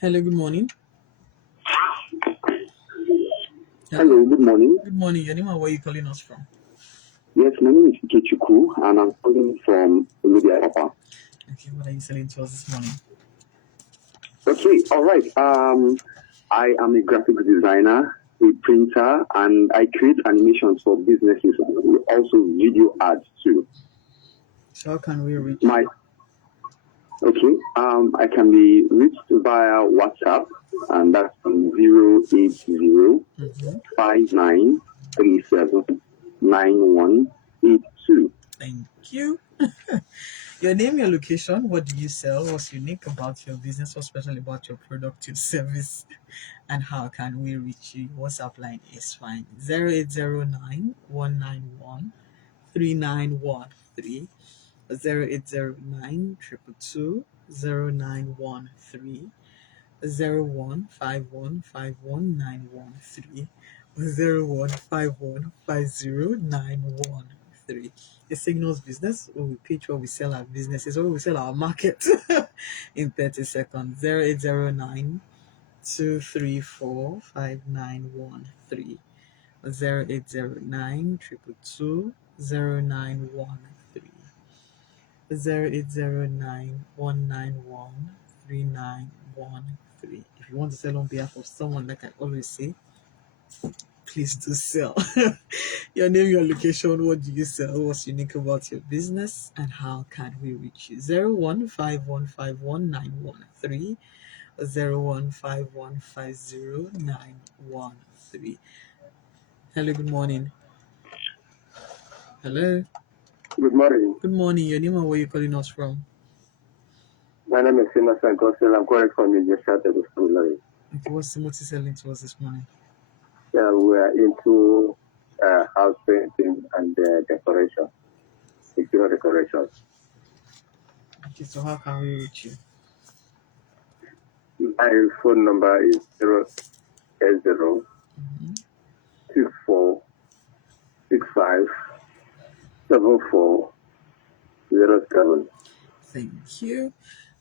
Hello, good morning. Hello, Hello, good morning. good morning. Your name and where are you calling us from? Yes, my name is Ikechuku and I'm calling from Oshodi Tapa. Okay, what are you selling to us this morning? Okay, all right. I am a graphic designer, a printer, and I create animations for businesses and also video ads too. So how can we reach My you? I can be reached via WhatsApp, and that's 080 Mm-hmm. 5937 9182. Thank you. Your name, your location, what do you sell, what's unique about your business, what's special about your product, your service, and how can we reach you? WhatsApp line is fine. 0809 191 3913 0809 222 0913 0151519113 The signals business where we pitch where we sell our businesses, where we sell our market in 30 seconds. 0809 234 5913 0809 222 0913 0809 191 3913. If you want to sell on behalf of someone, like I always say, please do sell. Your name, your location, what do you sell, what's unique about your business, and how can we reach you? 0151519113 or 0151509113. Hello, good morning. Hello, Good morning. good morning. Your name and where you calling us from? My name is Emerson Gosel. I'm calling from the Cervical Screening. Okay, what's Timothy selling to us this morning? Yeah, we are into house painting and decoration, interior decoration. Okay, so how can we reach you? My phone number is 080 Mhm. 64 65 7407. Thank you.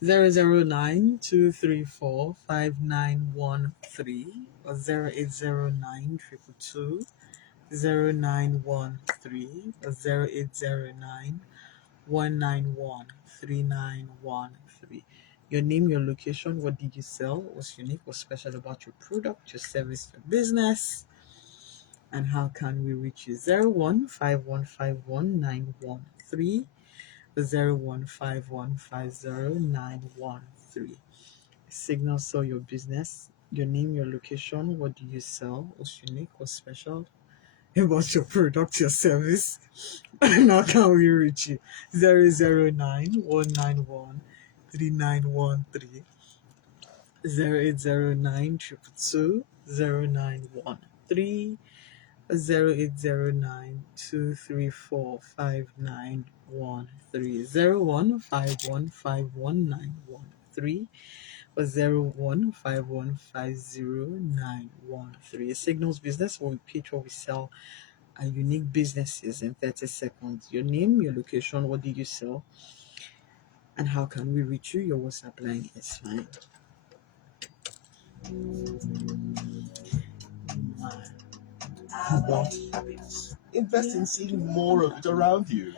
009 234 5913 or 0809 222 0913 or 0809 191 3913. Your name, your location, what did you sell, what's unique, what's special about your product, your service, your business, and how can we reach you? 0151519113 0151509113. Signal sell your business, your name, your location, what do you sell, what's unique, what's special about your product, your service, and how can we reach you? 009 191 3913 0809 222 0913 0809 234 5913 0151519113 or 0151509113. Signals business where we pitch what we sell are unique businesses in 30 seconds. Your name, your location, what do you sell, and how can we reach you? Your WhatsApp line is fine. You want happiness. Invest in seeing more of it around you.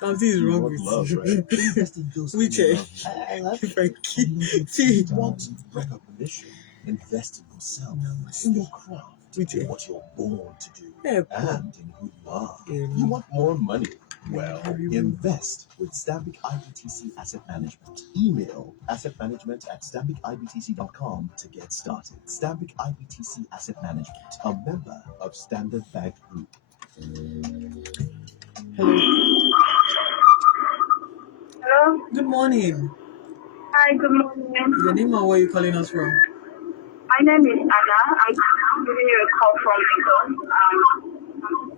Something is You wrong want with love, you. right? Invest in those Which who love you. I Love if I you. keep You want recognition. Invest in yourself, Namaste. in your craft, Which in what you're born to do, Yeah, and in who you are. Um, You want more money. Well, invest with Stambic IBTC Asset Management. Email assetmanagement@stambicibtc.com to get started. Stambic IBTC Asset Management, a member of Standard Bank Group. hello. Hello. Good morning. Hi, good morning. Your name and where you calling us from? My name is Anna. I'm giving you a call from Lagos.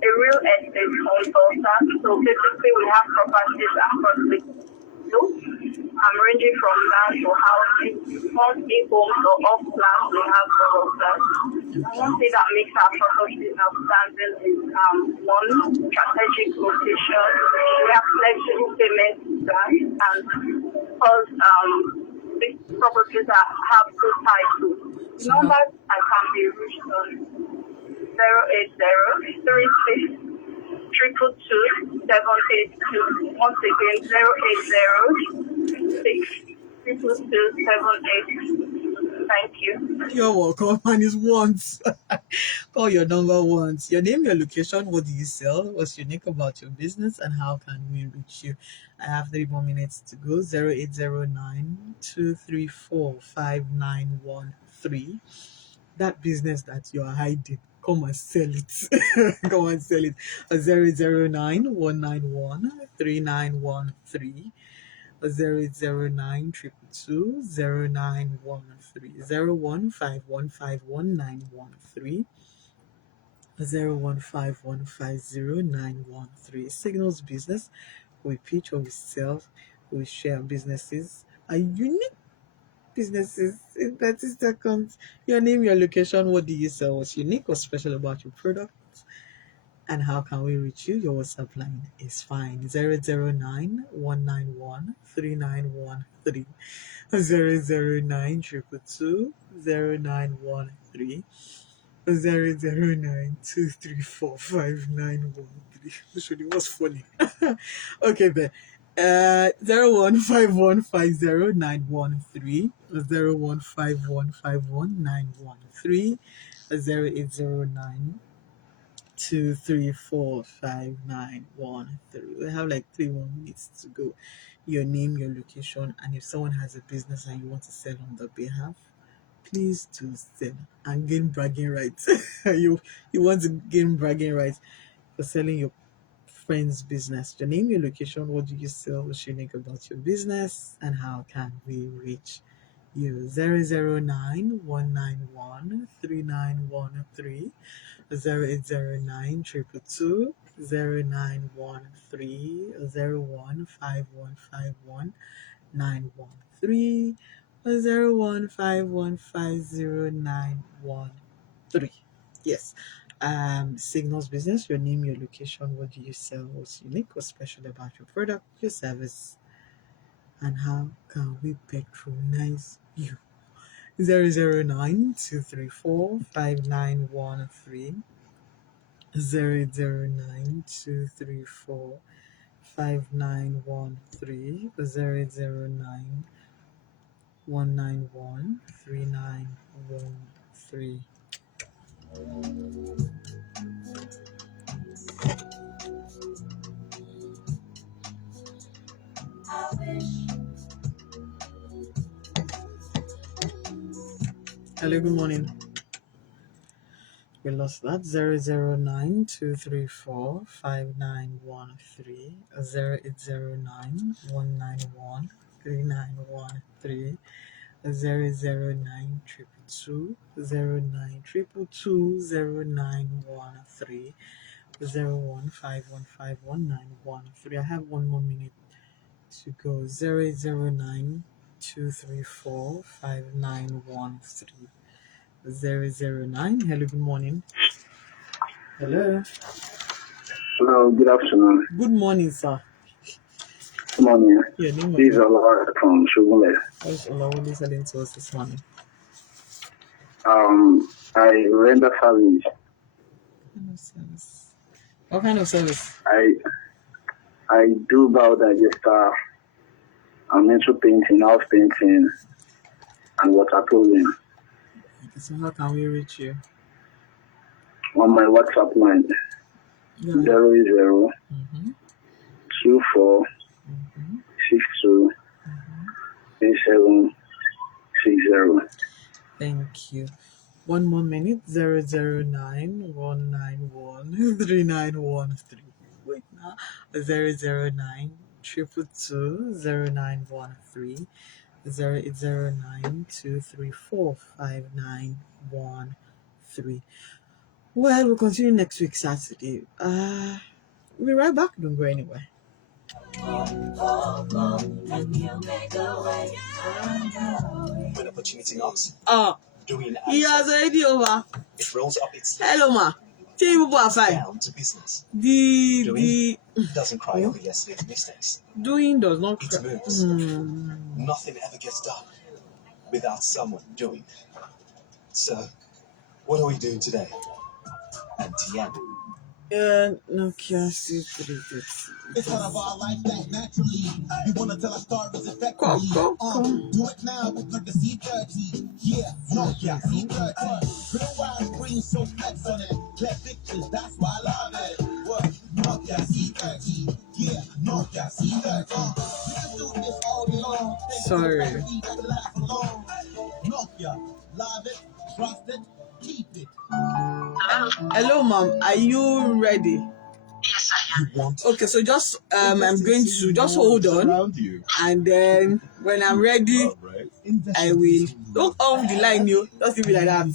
A real estate consultant. So basically, we have properties across the globe. I'm ranging from land to housing, monthly homes or off plan. We have all of that. And one thing that makes our properties outstanding is one strategic location. We have flexible payment plans and because properties that have two titles. The numbers I can be reached on 080-36-222-782. Once again, 080-6-222-782. Thank you. You're welcome. And it's once. Call your number once. Your name, your location, what do you sell, what's unique about your business, and how can we reach you? I have 3 more minutes to go. 0809-234-5913. That business that you are hiding, come and sell it. Come and sell it. 009-191-3913. 0809-222-0913. 015151913. 015150913. Signals business. We pitch or we sell, we share businesses. Are unique businesses in 30 seconds. Your name, your location, what do you sell, what's unique or special about your product, and how can we reach you? Your WhatsApp line is fine. 009-191-3913. 009-222-0913. 009-234-5913. This really was funny. Okay, then. 015150913. 015151913. 0809-234-5913. We have like 3 more minutes to go. Your name, your location, and if someone has a business and you want to sell on their behalf, please do sell and gain bragging rights. you want to gain bragging rights for selling your friend's business. Your name, your location, what do you sell, what's unique about your business, and how can we reach you? 009-191-3913. 0809-222-0913. 015151913. 015150913. Yes. Signals business, your name, your location, what do you sell, what's unique or special about your product, your service, and how can we patronize you? 009-234-5913. 009-234-5913. 009-191-3913. Hello, good morning. We lost that. 009-234-5913. 0809-191-3913. 009-222-0913. 015151913. I have 1 more minute to go. 009-234-5913. 009. Hello, good morning. Hello. Hello, good afternoon. Good morning, sir. Good morning. Your name This is Ola from Shugule. How's Ola listening to us this morning? I render service. What kind of service? I do biodigester, mental painting, house painting, and waterproofing. So how can we reach you? On my WhatsApp line, 00 24 62 8760. Thank you. 1 more minute. 009-191-3913. Wait now. 009-222-0913. 0809-234-5913. Well, we'll continue next week, Saturday. We'll be right back. Don't go anywhere. When opportunity knocks, doing he has already over. it rolls up its Hello, ma. People are fine. down to business. The Doesn't cry over yesterday's mistakes. doing does not It cry. moves. Nothing ever gets done without someone doing it. So, what are we doing today? And Tiago. Nokia C330. It's part of our life that naturally we want to tell our stories effectively. Do it now with the C30. Yeah, Nokia C30. Real wide screen, so flex on it. Clear pictures, that's why I love it. What? Nokia C30. Yeah, Nokia C30. We can do this all day long. Sorry. Nokia, love it, trust it, keep it. Hello, mom. Are you ready? Yes, I am. Okay, so just I'm going to just hold on, and then when I'm ready, I will don't off the line. You just leave it like that.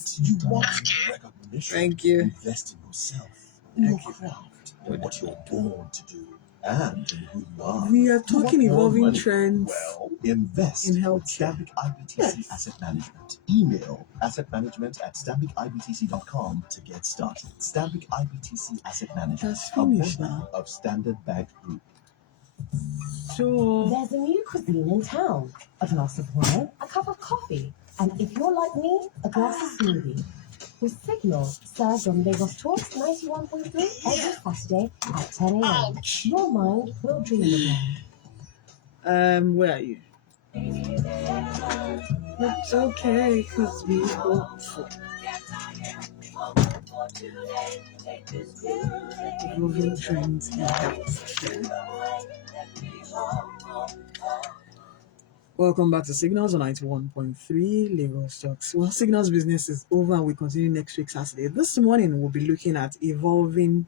Thank you. Invest in yourself, in your craft, in what you're born to do, and in who you are. We are talking evolving trends. Well, invest in with healthcare. Stambik IBTC Asset Management. Email assetmanagement@stambicibtc.com to get started. Stambik IBTC Asset Management, That's finished a member now. of Standard Bank Group. So There's a new cuisine in town. A glass of wine, a cup of coffee, and if you're like me, a glass of smoothie. With Signal, served on Lagos Talks 91.3 every Saturday at 10 a.m. Your mind will dream again. where are you? It's okay, cause we hope for evolving trends in healthcare. Welcome back to Signals on 91.3 Lagos Talks. Well, Signals business is over and we continue next week Saturday. This morning we'll be looking at evolving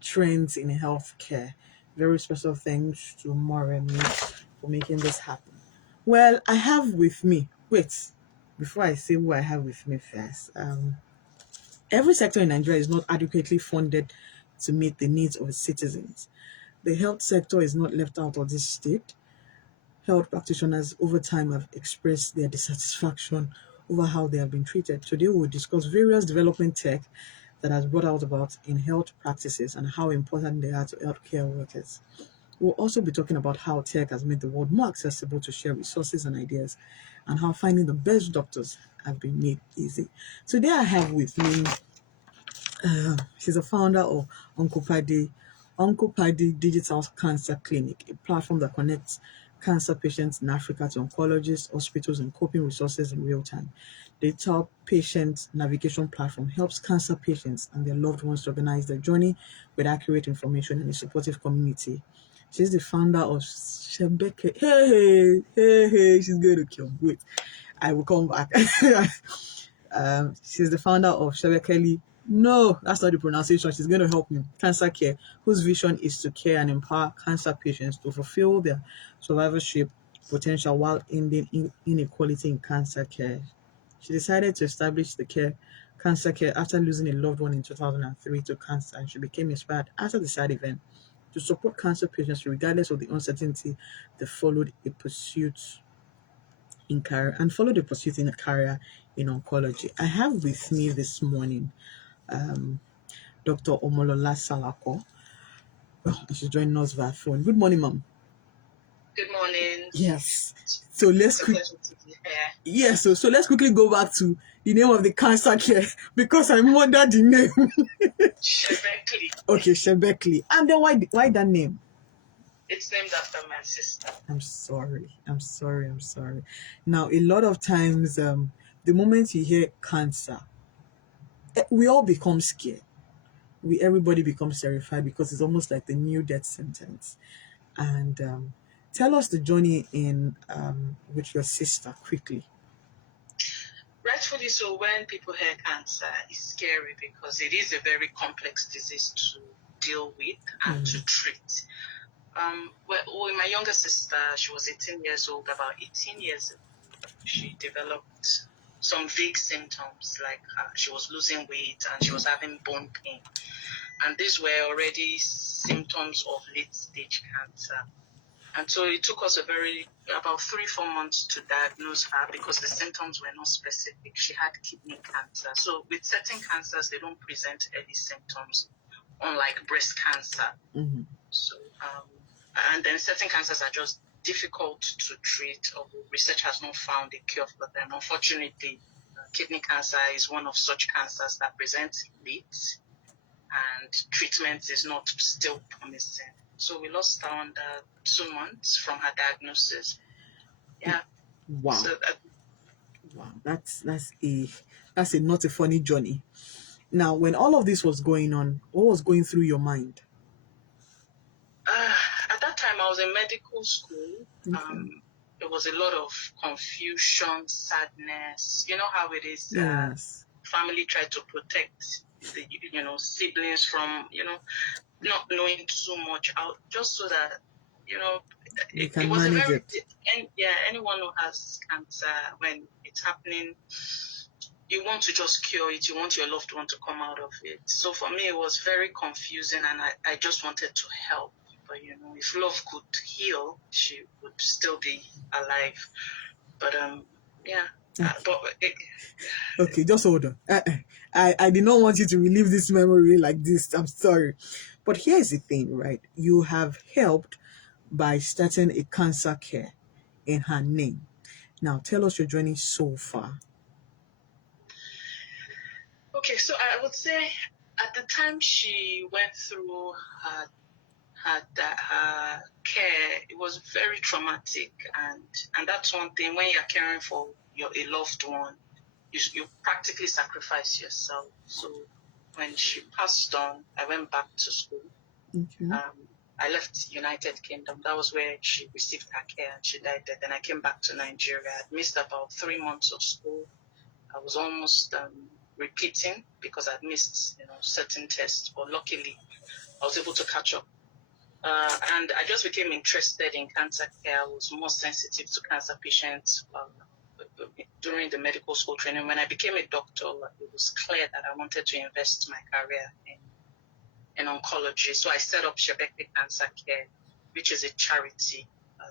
trends in healthcare. Very special thanks to Moremi for making this happen. Well, I have with me, before I say who I have with me first, every sector in Nigeria is not adequately funded to meet the needs of its citizens. The health sector is not left out of this state. Health practitioners over time have expressed their dissatisfaction over how they have been treated. Today we'll discuss various development tech that has brought about in health practices and how important they are to healthcare workers. We'll also be talking about how tech has made the world more accessible to share resources and ideas, and how finding the best doctors have been made easy. Today I have with me, she's a founder of Uncle Paddy Digital Cancer Clinic, a platform that connects cancer patients in Africa to oncologists, hospitals, and coping resources in real time. The top patient navigation platform helps cancer patients and their loved ones to organize their journey with accurate information and a supportive community. She's the founder of Shebeke. Hey, she's going to kill me. Wait, I will come back. She's the founder of Cervical. No, that's not the pronunciation. She's going to help me. Cancer Care, whose vision is to care and empower cancer patients to fulfill their survivorship potential while ending inequality in cancer care. She decided to establish the cancer care after losing a loved one in 2003 to cancer, and she became inspired after the sad event to support cancer patients regardless of the uncertainty that followed a pursuit in a career in oncology. I have with me this morning Dr. Omolola Salako. Well, she's joining us via phone. Good morning, ma'am. Good morning. Yes. So let's It's a pleasure to be here. Yes, so let's quickly go back to the name of the cancer care because I murdered the name. Shebekli. Okay, Shebekli. And then why that name? It's named after my sister. I'm sorry. Now, a lot of times, the moment you hear cancer, we all become scared. Everybody becomes terrified because it's almost like the new death sentence. And tell us the journey in with your sister quickly. Rightfully so, when people hear cancer, it's scary because it is a very complex disease to deal with and to treat. With my younger sister, she was 18 years old. About 18 years ago, she developed some vague symptoms like she was losing weight and she was having bone pain. And these were already symptoms of late-stage cancer. And so it took us about 3-4 months to diagnose her because the symptoms were not specific. She had kidney cancer. So with certain cancers, they don't present early symptoms, unlike breast cancer. Mm-hmm. So, and then certain cancers are just difficult to treat, or research has not found a cure for them. Unfortunately, kidney cancer is one of such cancers that presents late, and treatment is not still promising. So we lost her under 2 months from her diagnosis. Yeah. Wow. So Wow, that's a not a funny journey. Now, when all of this was going on, what was going through your mind? at that time, I was in medical school. Okay. There was a lot of confusion, sadness. You know how it is. Yes. Family tried to protect the siblings from not knowing too much out, just so that You it can was a manage very it. anyone who has cancer, when it's happening, you want to just cure it. You want your loved one to come out of it. So for me, it was very confusing, and I just wanted to help. But if love could heal, she would still be alive. But Okay, just hold on. I did not want you to relive this memory like this. I'm sorry. But here's the thing, right? You have helped by starting a cancer care in her name. Now, tell us your journey so far. Okay, so I would say at the time she went through her care, it was very traumatic, and that's one thing. When you're caring for a loved one, you practically sacrifice yourself. So when she passed on, I went back to school. Okay. I left United Kingdom. That was where she received her care, and she died there. Then I came back to Nigeria. I'd missed about 3 months of school. I was almost repeating because I'd missed certain tests, but luckily I was able to catch up. And I just became interested in cancer care. I was more sensitive to cancer patients during the medical school training. When I became a doctor, it was clear that I wanted to invest my career in oncology. So I set up Cervical Cancer Care, which is a charity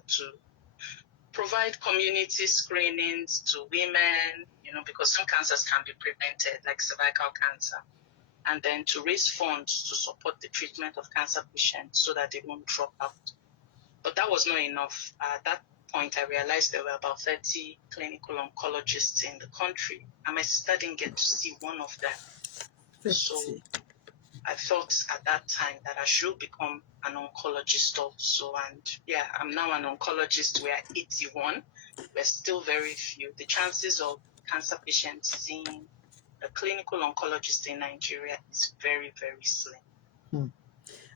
to provide community screenings to women, because some cancers can be prevented, like cervical cancer, and then to raise funds to support the treatment of cancer patients so that they won't drop out. But that was not enough. At that point, I realized there were about 30 clinical oncologists in the country, and my sister didn't get to see one of them. 30. So I thought at that time that I should become an oncologist also. And yeah, I'm now an oncologist. We're 81. We're still very few. The chances of cancer patients seeing a clinical oncologist in Nigeria is very, very slim.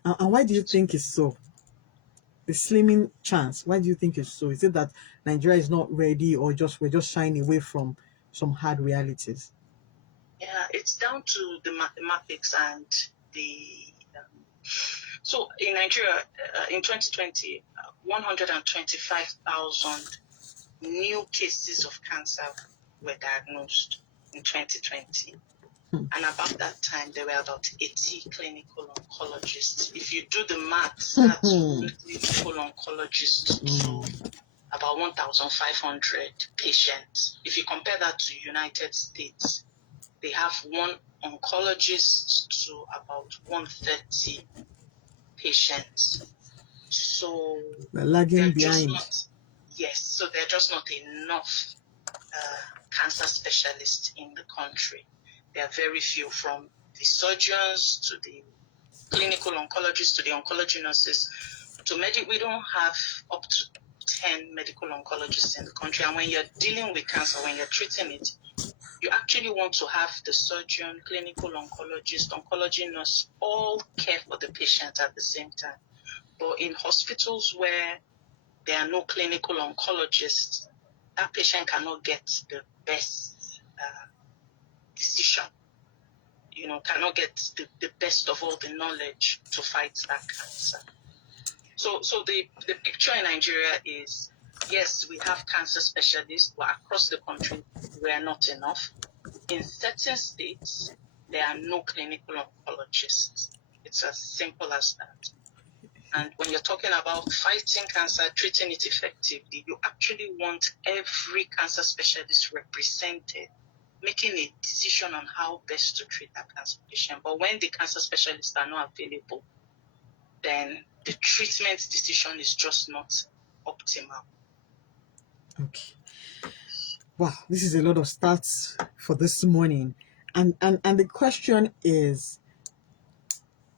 And why do you think it's so? The slimming chance. Why do you think it's so? Is it that Nigeria is not ready, or we're just shying away from some hard realities? Yeah, it's down to the mathematics and the. So in Nigeria, in 2020, 125,000 new cases of cancer were diagnosed in 2020. And about that time, there were about 80 clinical oncologists. If you do the maths, that's one clinical oncologist to about 1,500 patients. If you compare that to United States, they have one oncologist to about 130 patients. So We're lagging behind. So there are just not enough cancer specialists in the country. There are very few, from the surgeons to the clinical oncologists to the oncology nurses to we don't have up to 10 medical oncologists in the country. And when you're dealing with cancer, when you're treating it, you actually want to have the surgeon, clinical oncologist, oncology nurse all care for the patient at the same time. But in hospitals where there are no clinical oncologists, that patient cannot get the best decision, cannot get the best of all the knowledge to fight that cancer. So the picture in Nigeria is, yes, we have cancer specialists, but across the country, we are not enough. In certain states, there are no clinical oncologists. It's as simple as that. And when you're talking about fighting cancer, treating it effectively, you actually want every cancer specialist represented, making a decision on how best to treat that cancer patient. But when the cancer specialists are not available, then the treatment decision is just not optimal. Okay. Wow, this is a lot of stats for this morning. And the question is,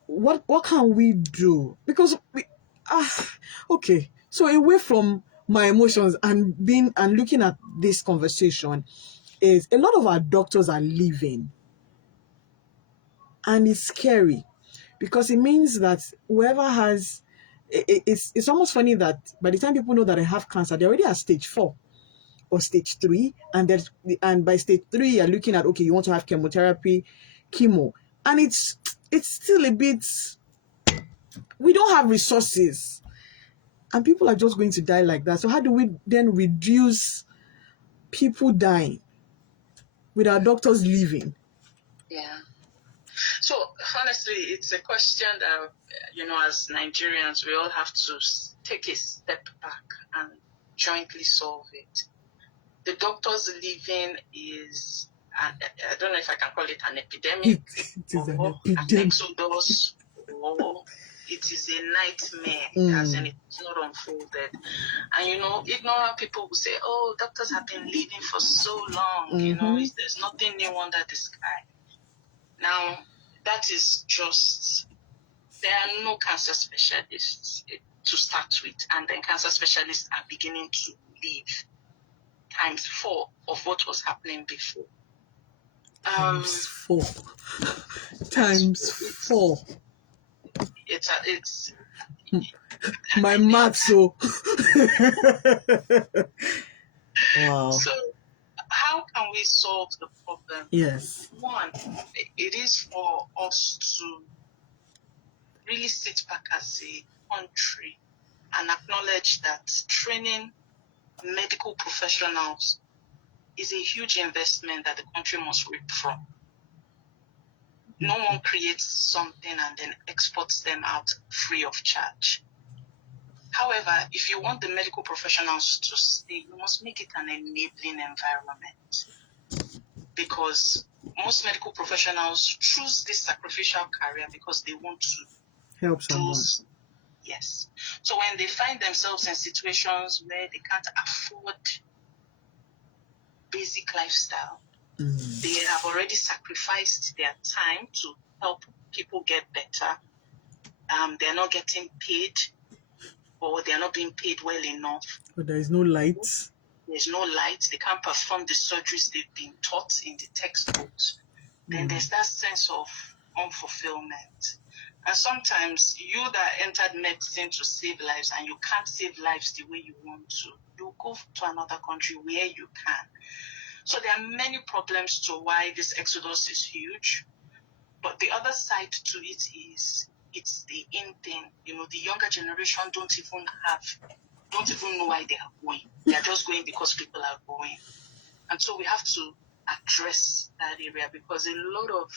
what can we do? Because okay. So away from my emotions and looking at this conversation, is a lot of our doctors are leaving. And it's scary because it means that whoever has it's almost funny that by the time people know that they have cancer, they're already at stage 4 or stage 3, and by stage 3 you're looking at, okay, you want to have chemo, and it's still a bit, we don't have resources, and people are just going to die like that. So how do we then reduce people dying with our doctors leaving? Yeah. So honestly, it's a question that, as Nigerians, we all have to take a step back and jointly solve it. The doctors leaving is, I don't know if I can call it an epidemic, It is an or epidemic. an exodus, or it is a nightmare, as in it's not unfolded. And ignorant people will say, oh, doctors have been leaving for so long, there's nothing new under the sky. Now, that is just, there are no cancer specialists to start with, and then cancer specialists are beginning to leave times 4 of what was happening before. Times 4. Times 4. It's my math, so wow. So how can we solve the problem? Yes. One, it is for us to really sit back as a country and acknowledge that training medical professionals is a huge investment that the country must reap from. No one creates something and then exports them out free of charge. However, if you want the medical professionals to stay, you must make it an enabling environment. Because most medical professionals choose this sacrificial career because they want to help someone. Yes. So when they find themselves in situations where they can't afford basic lifestyle, they have already sacrificed their time to help people get better. They're not getting paid, or they're not being paid well enough. But there is no light. There's no light. They can't perform the surgeries they've been taught in the textbooks. Then there's that sense of unfulfillment. And sometimes you that entered medicine to save lives and you can't save lives the way you want to, you go to another country where you can. So there are many problems to why this exodus is huge. But the other side to it is, it's the in thing. The younger generation don't even know why they are going. They are just going because people are going. And so we have to address that area, because a lot of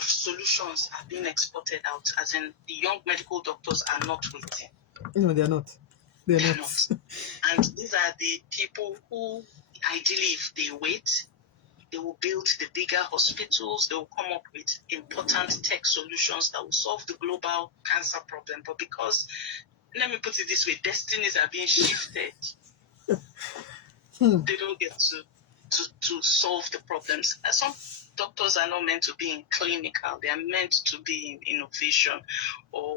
solutions are being exported out, as in the young medical doctors are not waiting. No, they're not. They're not. And these are the people who, ideally, if they wait, they will build the bigger hospitals. They will come up with important tech solutions that will solve the global cancer problem. But because, let me put it this way, destinies are being shifted, they don't get to solve the problems. Some doctors are not meant to be in clinical. They are meant to be in innovation or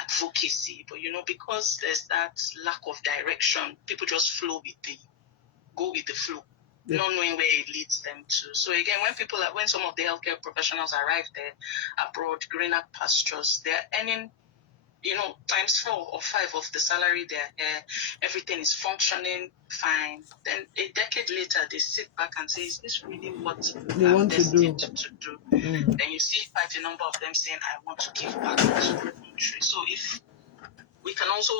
advocacy. But because there's that lack of direction, people just go with the flow, not knowing where it leads them to. So again, when some of the healthcare professionals arrive there abroad, greener pastures, they're earning times 4 or 5 of the salary they're here. Everything is functioning fine. Then a decade later, they sit back and say, is this really what I'm destined to do? Then you see quite a number of them saying, I want to give back to the country. So if we can also,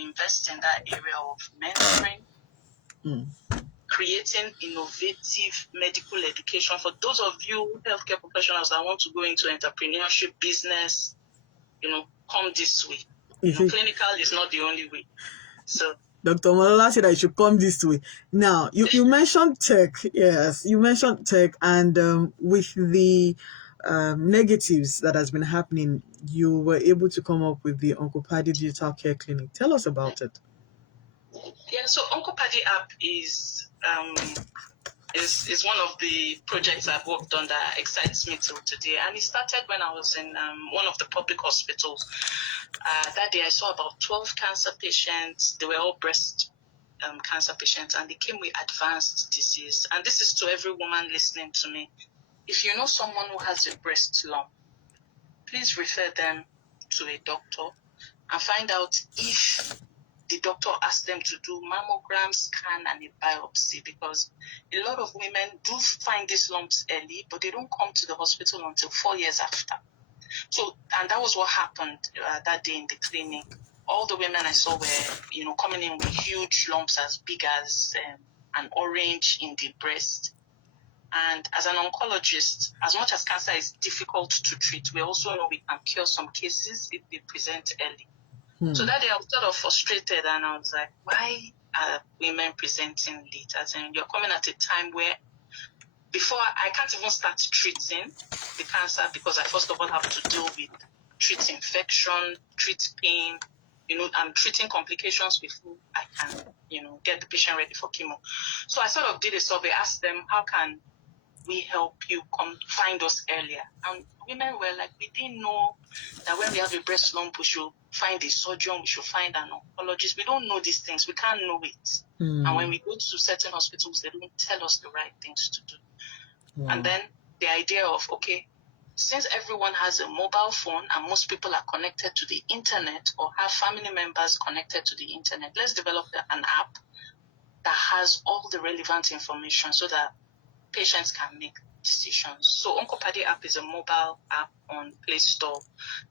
invest in that area of mentoring, creating innovative medical education for those of you healthcare professionals that want to go into entrepreneurship, business, come this way. Clinical is not the only way. So Dr. Omolola said I should come this way. Now, you mentioned tech. Yes, you mentioned tech, and with the negatives that has been happening, you were able to come up with the Oncopadi Digital Care Clinic. Tell us about it. Yeah, so Oncopadi app is one of the projects I've worked on that excites me till today. And it started when I was in one of the public hospitals. That day I saw about 12 cancer patients. They were all breast cancer patients, and they came with advanced disease. And this is to every woman listening to me. If you know someone who has a breast lump, please refer them to a doctor and find out if the doctor asked them to do mammogram, scan, and a biopsy, because a lot of women do find these lumps early, but they don't come to the hospital until 4 years after. So, and that was what happened that day in the clinic. All the women I saw were, coming in with huge lumps as big as an orange in the breast. And as an oncologist, as much as cancer is difficult to treat, we also know we can cure some cases if they present early. So that day I was sort of frustrated, and I was like, why are women presenting late? As in, you're coming at a time where before I can't even start treating the cancer, because I first of all have to deal with treat infection, treat pain, I'm treating complications before I can, get the patient ready for chemo. So I sort of did a survey, asked them, how can we help you come find us earlier? And women were like, we didn't know that when we have a breast lump, we should find a surgeon, we should find an oncologist. We don't know these things. We can't know it. And when we go to certain hospitals, they don't tell us the right things to do. Wow. And then the idea of, okay, since everyone has a mobile phone and most people are connected to the internet or have family members connected to the internet, let's develop an app that has all the relevant information so that patients can make decisions. So Oncopadi app is a mobile app on Play Store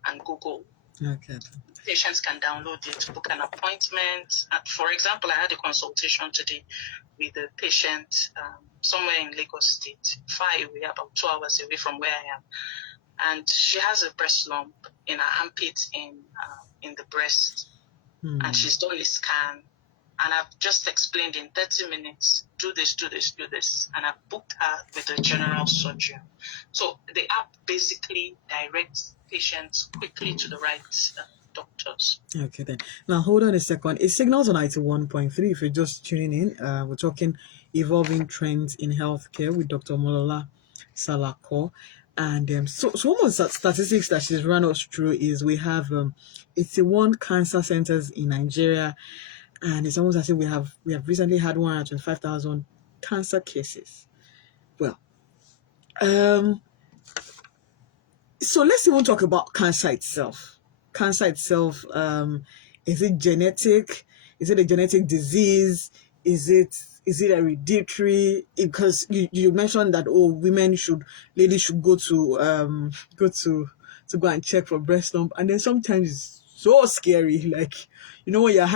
and Google. Okay. Patients can download it, book an appointment. For example, I had a consultation today with a patient somewhere in Lagos State, far away, about 2 hours away from where I am. And she has a breast lump in her armpit in the breast. And she's done a scan. And I've just explained in 30 minutes, do this. And I've booked her with a general surgeon. So the app basically directs patients quickly to the right doctors. Okay, then. Now, hold on a second. It signals on 91.3. If you're just tuning in, we're talking evolving trends in healthcare with Dr. Omolola Salako. And so one of the statistics that she's run us through is we have 81 cancer centers in Nigeria. And it's almost as if we have recently had 125,000 cancer cases. Well, so let's even talk about cancer itself. Cancer itself, is it genetic? Is it a genetic disease? Is it hereditary? Because you mentioned that ladies should go to go and check for breast lump, and then sometimes it's so scary, like when you're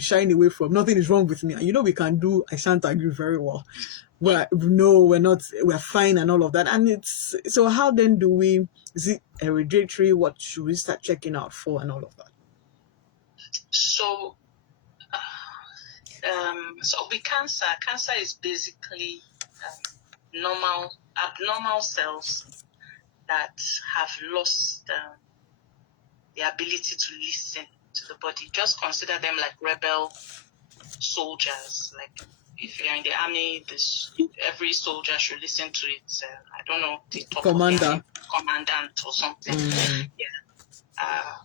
shying away from nothing is wrong with me, and we can do I shan't agree very well. We're not, we're fine and all of that. And so how then is it hereditary? What should we start checking out for and all of that? So, with cancer is basically abnormal cells that have lost the ability to listen to the body. Just consider them like rebel soldiers. Like if you're in the army, every soldier should listen to its the top Commander, of the army, commandant or something. Yeah.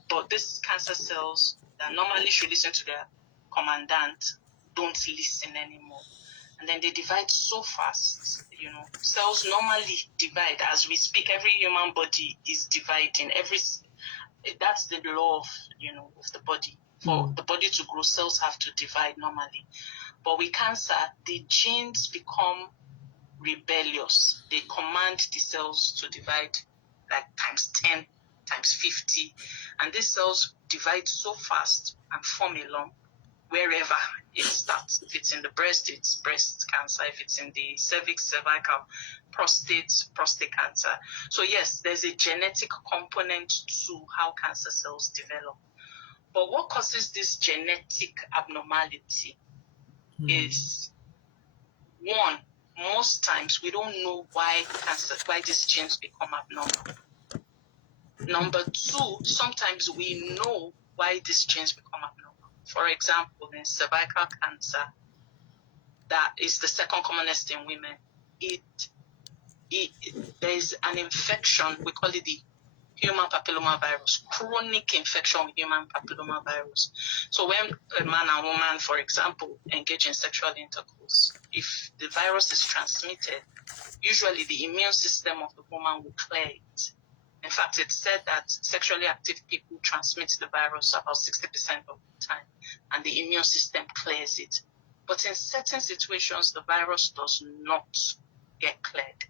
But these cancer cells that normally should listen to their commandant don't listen anymore. And then they divide so fast. Cells normally divide as we speak. Every human body is dividing. That's the law of the body. For the body to grow, cells have to divide normally. But with cancer, the genes become rebellious. They command the cells to divide like times 10, times 50. And these cells divide so fast and form a lump wherever it starts. If it's in the breast, it's breast cancer. If it's in the cervix, cervical, prostate cancer. So yes, there's a genetic component to how cancer cells develop. But what causes this genetic abnormality is, one, most times we don't know why these genes become abnormal. Number two, sometimes we know why these genes become abnormal. For example, in cervical cancer, that is the second commonest in women. There is an infection, we call it the human papillomavirus, chronic infection with human papillomavirus. So when a man and woman, for example, engage in sexual intercourse, if the virus is transmitted, usually the immune system of the woman will clear it. In fact, it's said that sexually active people transmit the virus about 60% of the time, and the immune system clears it. But in certain situations, the virus does not get cleared.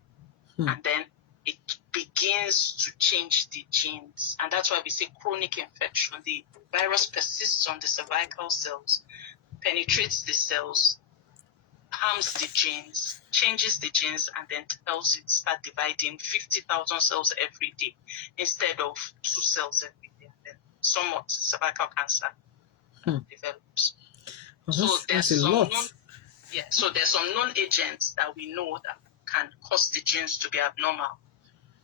And then it begins to change the genes. And that's why we say chronic infection. The virus persists on the cervical cells, penetrates the cells, harms the genes, changes the genes, and then tells it start dividing 50,000 cells every day instead of 2 cells every day. And then somewhat cervical cancer develops. Well, that's a lot. So there's some known agents that we know that can cause the genes to be abnormal.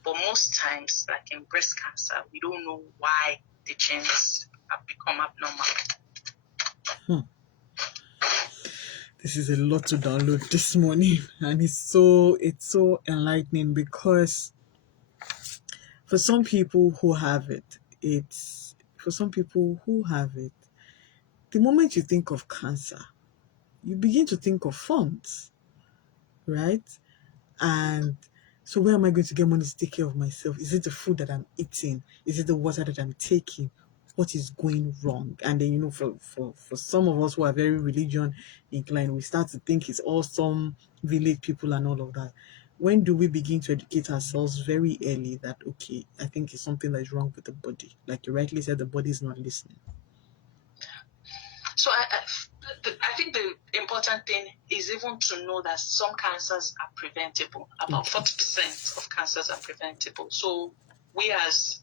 But most times, like in breast cancer, we don't know why the genes have become abnormal. This is a lot to download this morning, and it's so enlightening, because for some people who have it, the moment you think of cancer, you begin to think of funds, right? And so where am I going to get money to take care of myself? Is it the food that I'm eating? Is it the water that I'm taking? What is going wrong? And then, for some of us who are very religion inclined, we start to think it's all some village people and all of that. When do we begin to educate ourselves very early that, okay, I think it's something that is wrong with the body? Like you rightly said, the body is not listening. So I think the important thing is even to know that some cancers are preventable. About 40% of cancers are preventable. So we as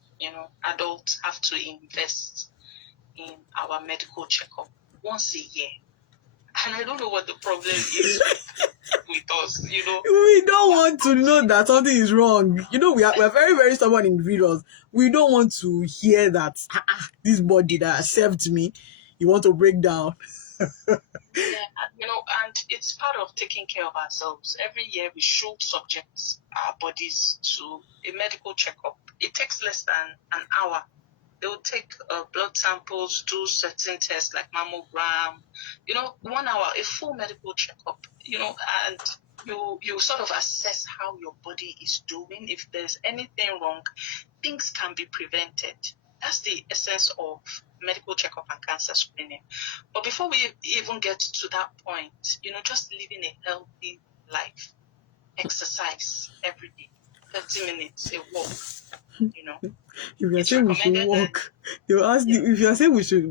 adults have to invest in our medical checkup once a year. And I don't know what the problem is with us, We don't want to know that something is wrong. We're very, very stubborn individuals. We don't want to hear that this body that served me, you want to break down. And it's part of taking care of ourselves. Every year we should subject our bodies to a medical checkup. It takes less than an hour. They will take blood samples, do certain tests like mammogram, 1 hour, a full medical checkup, and you sort of assess how your body is doing. If there's anything wrong, things can be prevented. That's the essence of medical checkup and cancer screening. But before we even get to that point, just living a healthy life, exercise every day, 30 minutes, a walk, If you're saying we should walk, they'll ask you, if you're saying we should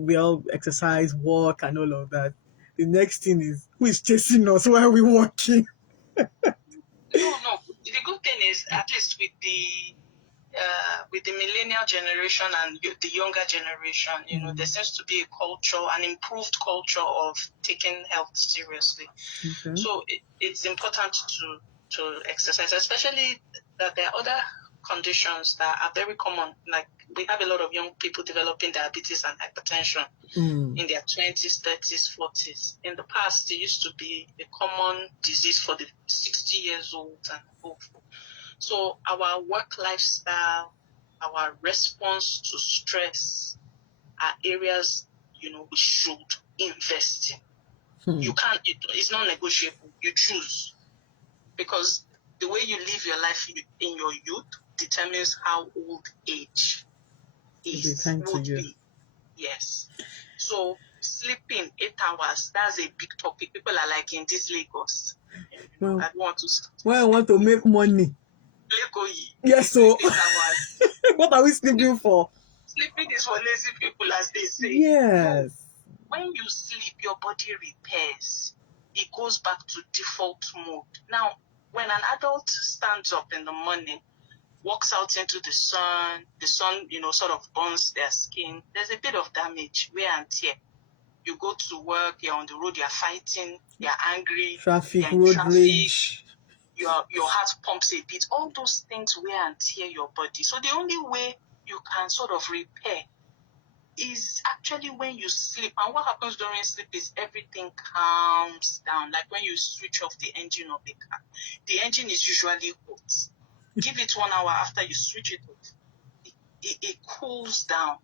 exercise, walk, and all of that, the next thing is, who is chasing us? Why are we walking? No. The good thing is, at least with the millennial generation and the younger generation, there seems to be a culture, an improved culture of taking health seriously. Okay. So it's important to exercise, especially that there are other conditions that are very common. Like we have a lot of young people developing diabetes and hypertension in their 20s, 30s, 40s. In the past, it used to be a common disease for the 60 years old and above. So our work lifestyle, our response to stress are areas, we should invest in. You can't, it's not negotiable. You choose. Because the way you live your life in your youth determines how old age would be. Yes. So sleeping 8 hours, that's a big topic. People are like in this Lagos. I want to I want to make money. Yes, so what are we sleeping for? Sleeping is for lazy people, as they say. Yes. When you sleep, your body repairs. It goes back to default mode. Now, when an adult stands up in the morning, walks out into the sun, sort of burns their skin, there's a bit of damage, wear and tear. You go to work, you're on the road, you're fighting, you're angry, road rage. your heart pumps a bit. All those things wear and tear your body. So the only way you can sort of repair is actually when you sleep. And what happens during sleep is everything calms down. Like when you switch off the engine of a car, the engine is usually hot. Give it 1 hour after you switch it off, it cools down.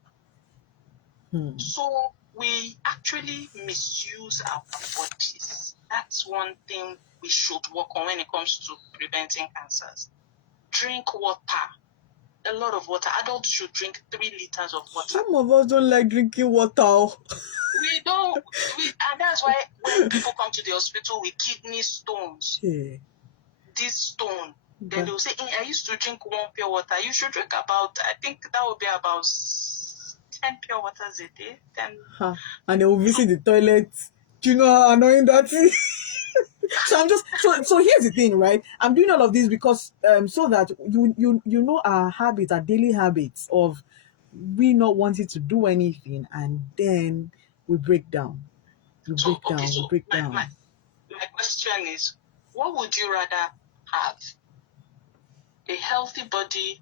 So we actually misuse our bodies. That's one thing we should work on when it comes to preventing cancers. Drink water. A lot of water. Adults should drink 3 liters of water. Some of us don't like drinking water. We don't. And that's why when people come to the hospital with kidney stones, this stone, then they'll say, I used to drink 1 pure water. You should drink about, I think that would be about 10 pure waters a day. 10. And they will visit the toilet. Do you know how annoying that is? So I'm just so here's the thing, right? I'm doing all of this because so that you know our habits, our daily habits of we not wanting to do anything, and then we break down. We break down. My question is, what would you rather have? A healthy body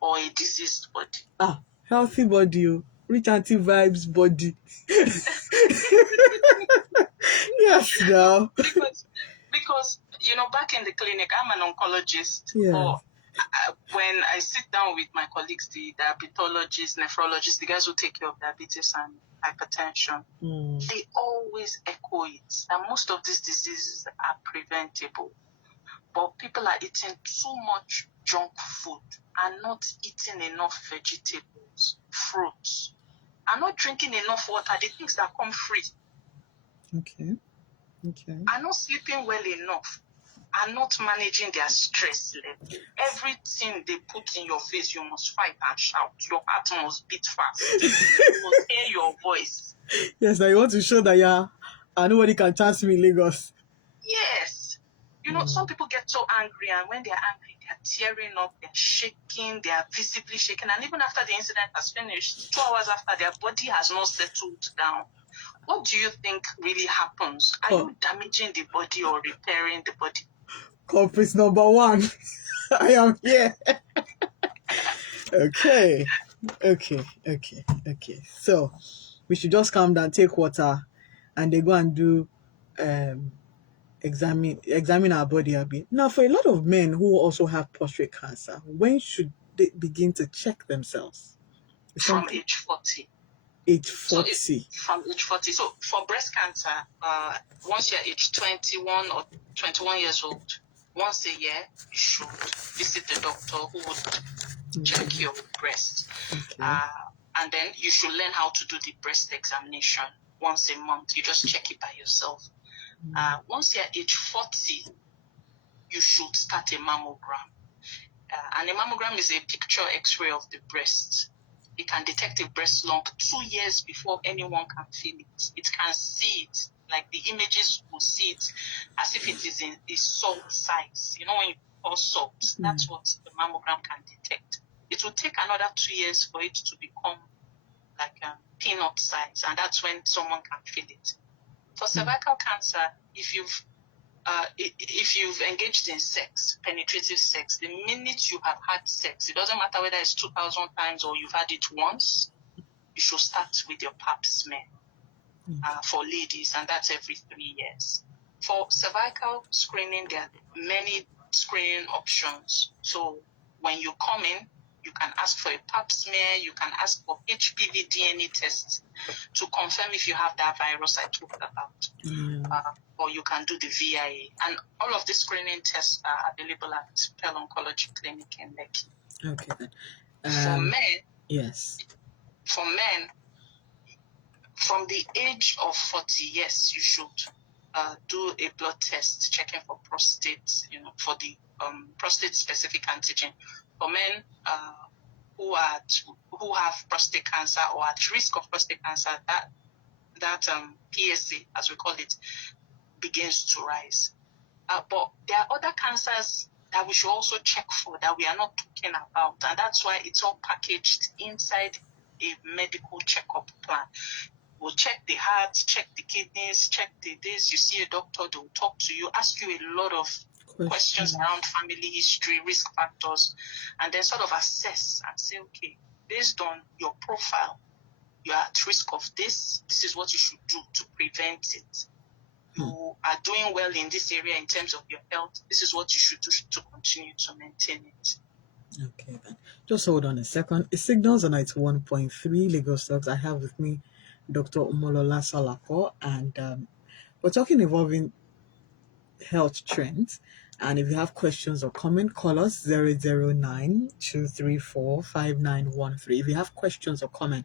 or a diseased body? Healthy body, rich anti vibes body. Yes, now. Because back in the clinic, I'm an oncologist. Yeah. But when I sit down with my colleagues, the diabetologists, nephrologists, the guys who take care of diabetes and hypertension, they always echo it. And most of these diseases are preventable. But people are eating too much junk food and not eating enough vegetables, fruits, and not drinking enough water, the things that come free. Okay. Are not sleeping well enough, are not managing their stress level. Everything they put in your face, you must fight and shout. Your heart must beat fast. You must hear your voice. Yes, I want to show that nobody can chance me in Lagos. Yes. Some people get so angry, and when they're angry, they're tearing up, they're shaking, they're visibly shaking. And even after the incident has finished, 2 hours after, their body has not settled down. What do you think really happens? Are you damaging the body or repairing the body? Culprit number 1. I am here. Okay. So we should just calm down, take water, and they go and do examine our body a bit. Now, for a lot of men who also have prostate cancer, when should they begin to check themselves? From age 40. Age 40. From age 40. So for breast cancer, once you're age 21 or 21 years old, once a year, you should visit the doctor who would check your breast. And then you should learn how to do the breast examination once a month. You just check it by yourself. Once you're age 40, you should start a mammogram. And a mammogram is a picture x-ray of the breast. It can detect a breast lump 2 years before anyone can feel it. It can see it, like the images will see it as if it is in a salt size. When you pour salt, that's what the mammogram can detect. It will take another 2 years for it to become like a peanut size, and that's when someone can feel it. For cervical cancer, if you've engaged in sex, penetrative sex, the minute you have had sex, it doesn't matter whether it's 2,000 times or you've had it once, you should start with your pap smear for ladies, and that's every 3 years. For cervical screening, there are many screening options. So when you come in, you can ask for a pap smear, you can ask for HPV DNA tests to confirm if you have that virus I talked about. Or you can do the VIA. And all of these screening tests are available at Pearl Oncology Clinic in Lekki. Okay. For men, yes. For men, from the age of 40, yes, you should do a blood test checking for prostate, for the prostate-specific antigen. For men who have prostate cancer or at risk of prostate cancer, that PSA, as we call it, begins to rise. But there are other cancers that we should also check for that we are not talking about, and that's why it's all packaged inside a medical checkup plan. We'll check the heart, check the kidneys, check this. You see a doctor, they will talk to you, ask you a lot of questions around family history, risk factors, and then sort of assess and say, okay, based on your profile, you are at risk of this. This is what you should do to prevent it. You are doing well in this area in terms of your health. This is what you should do to continue to maintain it. Okay, then. Just hold on a second. It signals on 91.3 Lagos Stocks. I have with me Dr. Omolola Salako, and we're talking involving health trends. And if you have questions or comment, call us 009-234-5913. If you have questions or comment,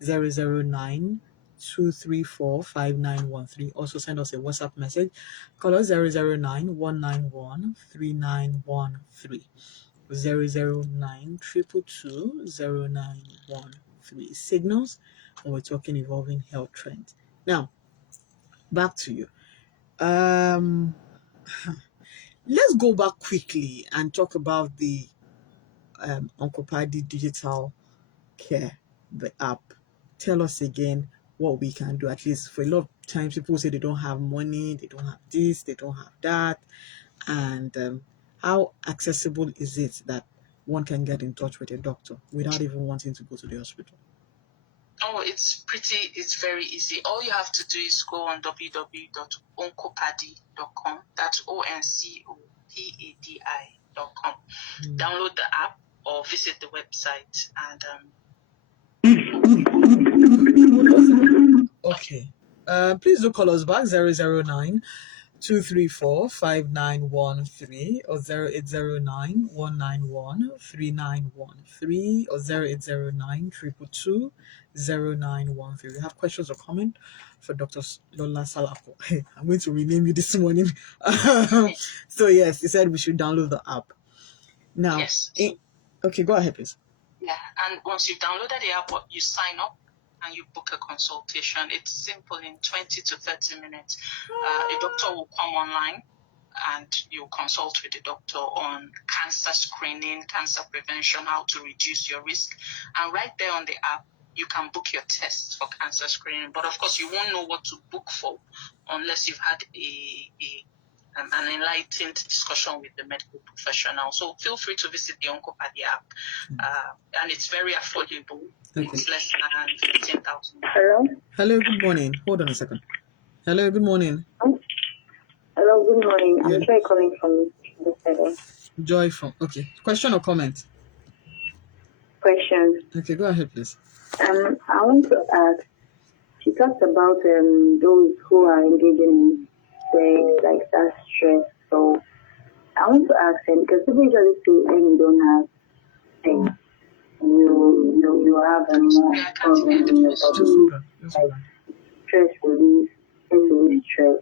009-234-5913. Also send us a WhatsApp message. Call us 009-191-3913. 009-222-0913. Signals when we're talking involving health trends. Now, back to you. Let's go back quickly and talk about the Uncle Paddy Digital Care, the app. Tell us again what we can do. At least for a lot of times, people say they don't have money, they don't have this, they don't have that, and how accessible is it that one can get in touch with a doctor without even wanting to go to the hospital? Oh, it's very easy. All you have to do is go on www.oncopadi.com. That's ONCOPADI.com. Download the app or visit the website and Okay. Please do call us back 009-234-5913 or 0809-191-3913 or 0809-222-0913. If you have questions or comment for Dr. Lola Salako, I'm going to rename you this morning. So yes, he said we should download the app. Now, yes. Okay, go ahead, please. Yeah, and once you've downloaded the app, you sign up and you book a consultation. It's simple. In 20 to 30 minutes, a doctor will come online and you consult with the doctor on cancer screening, cancer prevention, how to reduce your risk. And right there on the app, you can book your tests for cancer screening. But of course, you won't know what to book for unless you've had an enlightened discussion with the medical professional. So feel free to visit the Oncopadi app. And it's very affordable. Okay. It's less than 15,000. Hello? Hello, good morning. Hold on a second. Hello, good morning. Hello, good morning. Yeah. I'm Joy calling from the city. Joy from, okay. Question or comment? Question. Okay, go ahead, please. I want to ask, she talked about those who are engaging in things like that stress. So I want to ask them, because people usually say when you don't have things, you have a more problem in your body, Just hold on. stress release, stress.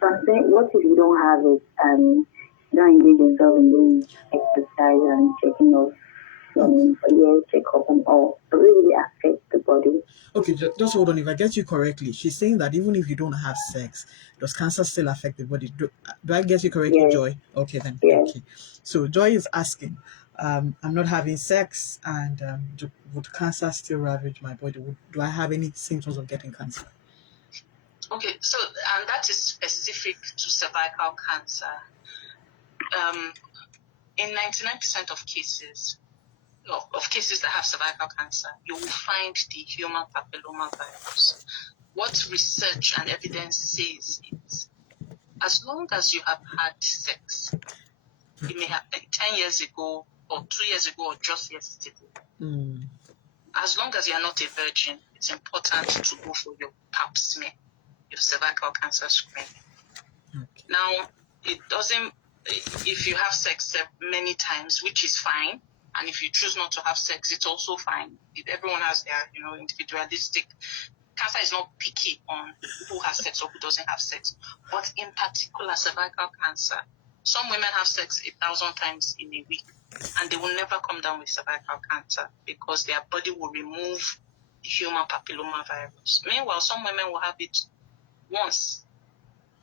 So I'm saying, what if you don't have it and you don't engage yourself in doing exercise and checking off check-up and all? So it really affects the body. Okay, just hold on. If I get you correctly, she's saying that even if you don't have sex, does cancer still affect the body? Do I get you correctly, Yes. Joy? Okay, then. Yes. Okay. So Joy is asking, I'm not having sex, and would cancer still ravage my body? Do I have any symptoms of getting cancer? Okay, so and that is specific to cervical cancer. In 99% of cases, of cases that have cervical cancer, you will find the human papillomavirus. What research and evidence says is, as long as you have had sex, it may have been 10 years ago or 2 years ago or just yesterday. As long as you are not a virgin, it's important to go for your pap smear, your cervical cancer screening. Okay. Now, it doesn't, if you have sex many times, which is fine, and if you choose not to have sex, it's also fine. Everyone has their, individualistic. Cancer is not picky on who has sex or who doesn't have sex. But in particular, cervical cancer, some women have sex 1,000 times in a week, and they will never come down with cervical cancer because their body will remove the human papillomavirus. Meanwhile, some women will have it once,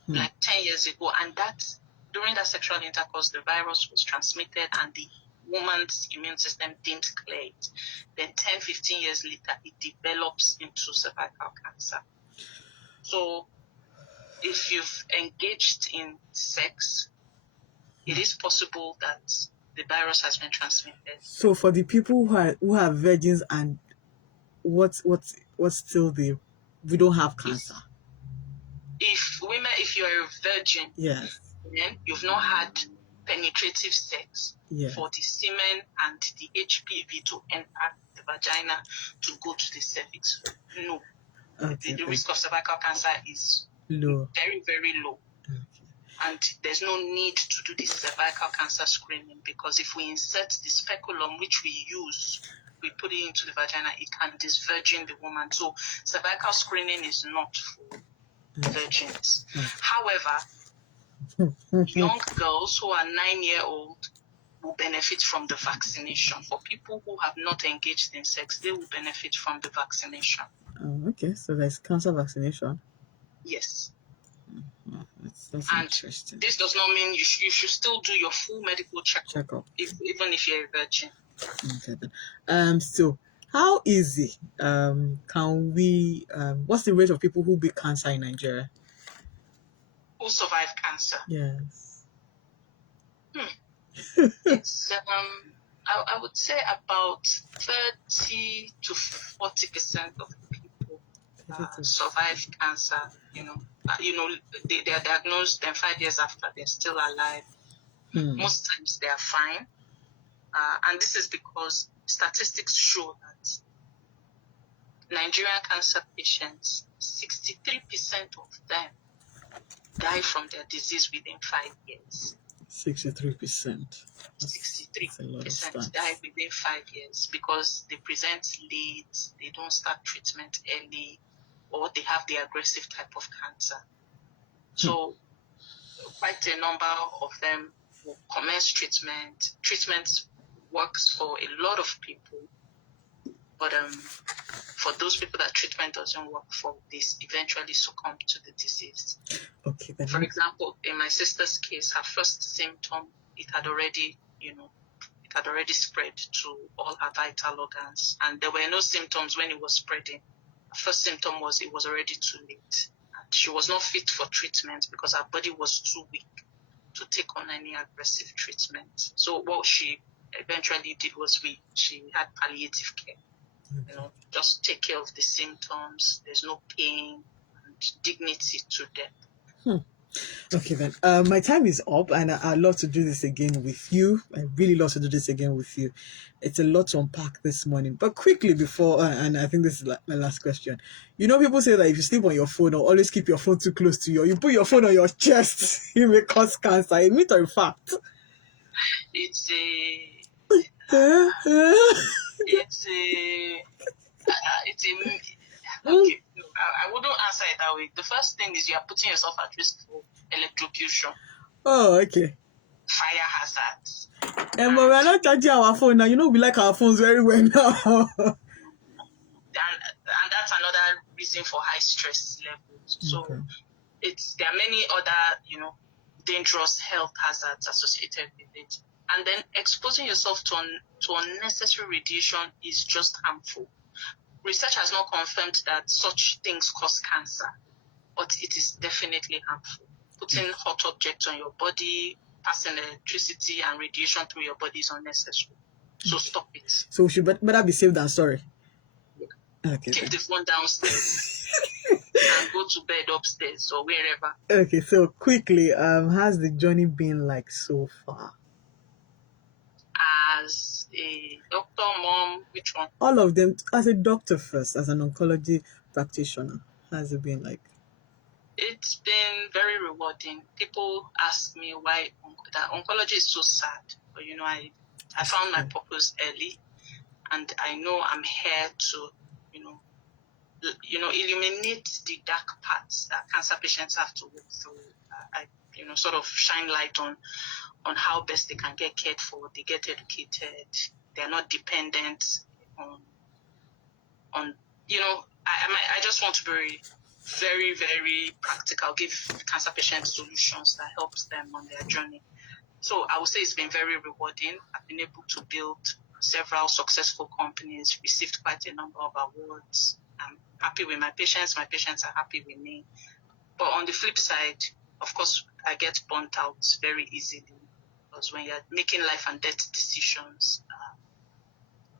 like 10 years ago, and that during that sexual intercourse, the virus was transmitted and the woman's immune system didn't clear it. Then 10, 15 years later, it develops into cervical cancer. So if you've engaged in sex it is possible that the virus has been transmitted. So for the people who are virgins and what's still the we don't have cancer. If you're a virgin, Yes. then you've not had penetrative sex Yes. for the semen and the HPV to enter the vagina to go to the cervix. No. Okay. The risk of cervical cancer is low. very, very low. Okay. And there's no need to do the cervical cancer screening, because if we insert the speculum, which we use, we put it into the vagina, it can disvirgin the woman. So cervical screening is not for virgins. However, young girls who are 9-year-old will benefit from the vaccination. For people who have not engaged in sex, they will benefit from the vaccination. Oh, okay. So there's cancer vaccination. Yes. Oh, that's and interesting. this does not mean you should still do your full medical checkup. Even if you're a virgin. Okay then. So how easy can we what's the rate of people who beat cancer in Nigeria? Who survive cancer? Yes. It's I would say about 30 to 40% of people survive cancer. They are diagnosed, then 5 years after they're still alive. Most times they are fine, and this is because statistics show that Nigerian cancer patients, 63% of them die from their disease within 5 years. 63%. 63% die within 5 years because they present late, they don't start treatment early, or they have the aggressive type of cancer. So quite a number of them will commence treatment. Treatment works for a lot of people, but for those people that treatment doesn't work for, they eventually succumb to the disease. Okay. For example, in my sister's case, her first symptom, it had already spread to all her vital organs, and there were no symptoms when it was spreading. Her first symptom was it was already too late. And she was not fit for treatment because her body was too weak to take on any aggressive treatment. So what she eventually did was she had palliative care. Just take care of the symptoms. There's no pain and dignity to death. Okay then. My time is up, and I'd love to do this again with you. I really love to do this again with you. It's a lot to unpack this morning. But quickly before, and I think this is my last question. People say that if you sleep on your phone, or always keep your phone too close to you, or you put your phone on your chest, it may cause cancer. A myth or a fact? It's a okay. I wouldn't answer it that way. The first thing is you are putting yourself at risk for electrocution. Oh, okay. Fire hazards. And we're not charging our phone now. We like our phones very well now. And that's another reason for high stress levels. So there are many other, dangerous health hazards associated with it. And then exposing yourself to unnecessary radiation is just harmful. Research has not confirmed that such things cause cancer, but it is definitely harmful. Putting hot objects on your body, passing electricity and radiation through your body is unnecessary. So stop it. So we should better be safe than sorry. Okay. Keep the phone downstairs and go to bed upstairs or wherever. Okay, so quickly, how's the journey been like so far? As a doctor, mom, which one? All of them. As a doctor first, as an oncology practitioner, how's it been like? It's been very rewarding. People ask me why that oncology is so sad, but I found my purpose early, and I know I'm here to illuminate the dark parts that cancer patients have to work through. I sort of shine light on how best they can get cared for. They get educated. They are not dependent on I just want to be very, very practical, give cancer patients solutions that helps them on their journey. So I would say it's been very rewarding. I've been able to build several successful companies, received quite a number of awards. I'm happy with my patients are happy with me. But on the flip side, of course, I get burnt out very easily. because when you're making life and death decisions,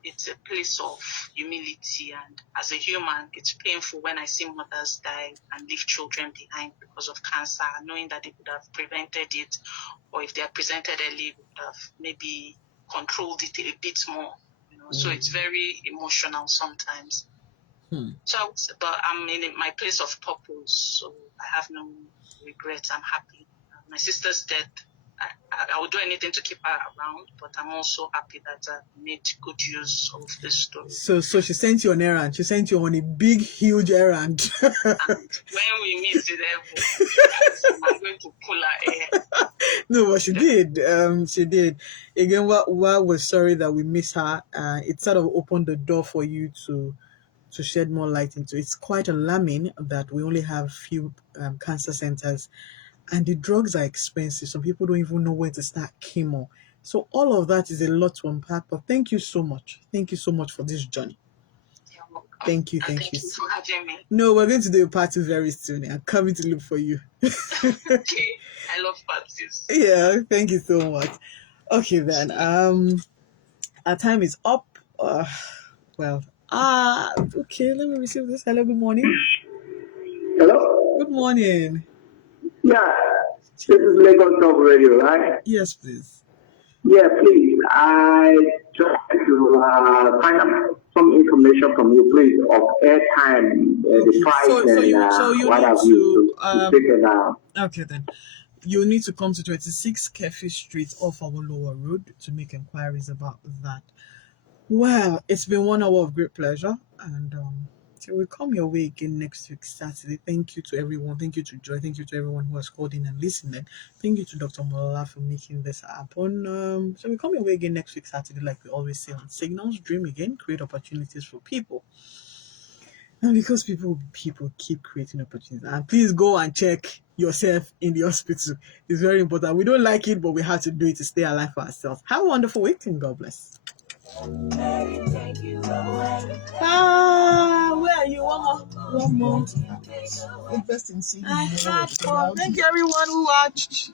it's a place of humility. And as a human, it's painful when I see mothers die and leave children behind because of cancer, knowing that they could have prevented it, or if they are presented early, would have maybe controlled it a bit more. So it's very emotional sometimes. So, but I'm in my place of purpose, so I have no regrets. I'm happy. My sister's death, I would do anything to keep her around, but I'm also happy that I made good use of this story. So she sent you an errand. She sent you on a big, huge errand. And when we meet in heaven, I'm going to pull her hair. No, but she did. She did. Again, while we're sorry that we miss her, it sort of opened the door for you to shed more light into. It's quite alarming that we only have few cancer centers, and the drugs are expensive. Some people don't even know where to start chemo. So all of that is a lot to unpack. But thank you so much. Thank you so much for this journey. You're welcome. Thank you. And thank you for having me. No, we're going to do a part 2 very soon. I'm coming to look for you. Okay, I love parties. Yeah, thank you so much. Okay then. Our time is up. Okay, let me receive this. Hello, good morning. Hello? Good morning. Yeah, this is Lagos Talk Radio, right? Yes, please. Yeah, please. I try to find out some information from you, please, of airtime, the price, so you what need have you to take it down. Okay then. You need to come to 26 Kefi Street off our lower road to make inquiries about that. Well, it's been 1 hour of great pleasure, and so we'll come your way again next week, Saturday. Thank you to everyone. Thank you to Joy. Thank you to everyone who has called in and listened. Thank you to Dr. Omolola for making this happen. So we'll come your way again next week, Saturday, like we always say on Signals. Dream again, create opportunities for people. And because people keep creating opportunities. And please go and check yourself in the hospital. It's very important. We don't like it, but we have to do it to stay alive for ourselves. Have a wonderful week and God bless. Where are you? One more. Interesting. Thank you everyone who watched.